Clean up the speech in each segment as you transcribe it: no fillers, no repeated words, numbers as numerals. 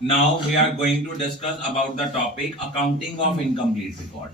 Now we are going to discuss about the topic accounting of incomplete record.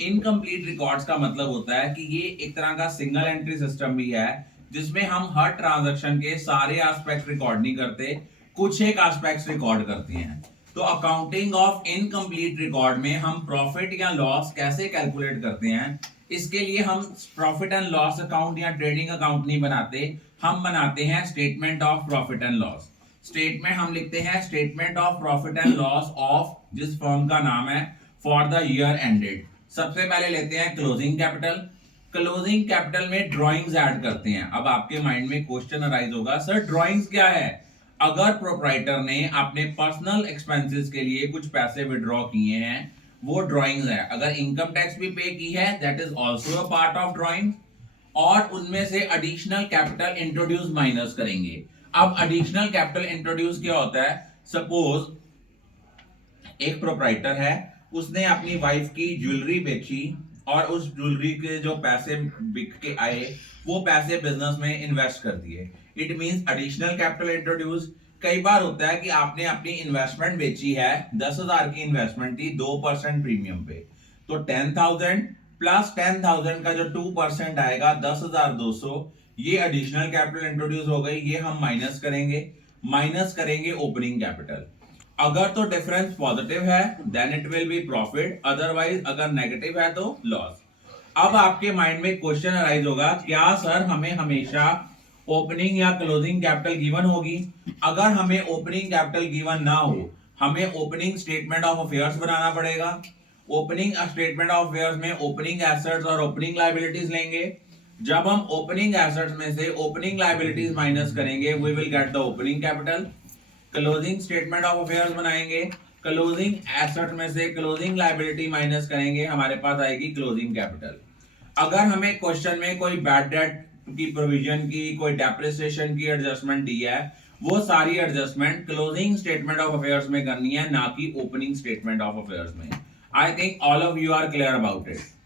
Incomplete records का मतलब होता है कि ये एक तरह का सिंगल एंट्री सिस्टम भी है जिसमें हम हर ट्रांजैक्शन के सारे एस्पेक्ट रिकॉर्ड नहीं करते, कुछ एक एस्पेक्ट्स रिकॉर्ड करते हैं। तो अकाउंटिंग ऑफ इनकम्प्लीट रिकॉर्ड में हम प्रॉफिट या लॉस कैसे कैलकुलेट करते हैं, इसके लिए हम प्रॉफिट एंड लॉस अकाउंट या ट्रेडिंग अकाउंट नहीं बनाते, हम बनाते हैं statement of profit and loss. Statement हम लिखते हैं statement of profit and loss of जिस फर्म का नाम है फॉर द ईयर एंडेड। सबसे पहले लेते हैं क्लोजिंग कैपिटल। क्लोजिंग कैपिटल में ड्राइंग्स ऐड करते हैं। अब आपके माइंड में क्वेश्चन अराइज होगा, सर ड्राइंग्स क्या है? अगर प्रोप्राइटर ने अपने पर्सनल एक्सपेंसेस के लिए कुछ पैसे विड्रॉ किए हैं, वो ड्राइंग्स है। अगर इनकम टैक्स भी पे की है, that is also a part of drawing. और उनमें से एडिशनल कैपिटल इंट्रोड्यूस माइनस करेंगे। अब एडिशनल कैपिटल इंट्रोड्यूस क्या होता है? सपोज एक प्रोप्राइटर है, उसने अपनी वाइफ की ज्वेलरी बेची और उस ज्वेलरी के जो पैसे बिक के आए वो पैसे बिजनेस में इन्वेस्ट कर दिए। It means additional capital introduce. कई बार होता है कि आपने अपनी इन्वेस्टमेंट बेची है, 10,000 की इन्वेस्टमेंट थी 2% प्रीमियम पे, तो 10,000 प्लस 10,000 का जो 2% आएगा 10,200, ये एडिशनल कैपिटल इंट्रोड्यूस हो गई, ये हम माइनस करेंगे ओपनिंग कैपिटल। अगर तो डिफरेंस पॉजिटिव है then it will be profit, otherwise अगर नेगेटिव है तो लॉस। अब आपके माइंड में क्वेश्चन अराइज होगा, क्या सर हमें हमेशा ओपनिंग या क्लोजिंग कैपिटल गिवन होगी? अगर हमें ओपनिंग कैपिटल गिवन ना हो, हमें ओपनिंग स्टेटमेंट ऑफ अफेयर्स बनाना पड़ेगा। ओपनिंग स्टेटमेंट ऑफ अफेयर्स में ओपनिंग एसेट्स और ओपनिंग लायबिलिटीज लेंगे। जब हम ओपनिंग एसेट्स में से ओपनिंग लायबिलिटीज माइनस करेंगे, we will get the opening capital. Closing statement of affairs बनाएंगे, क्लोजिंग एसेट में से क्लोजिंग लायबिलिटी माइनस करेंगे, हमारे पास आएगी क्लोजिंग कैपिटल। अगर हमें क्वेश्चन में कोई बैड डेट की प्रोविजन की, कोई डेप्रिसिएशन की एडजस्टमेंट दी है, वो सारी adjustment closing statement of affairs में करनी है, ना कि ओपनिंग स्टेटमेंट ऑफ अफेयर्स में। I think all of you are clear about it.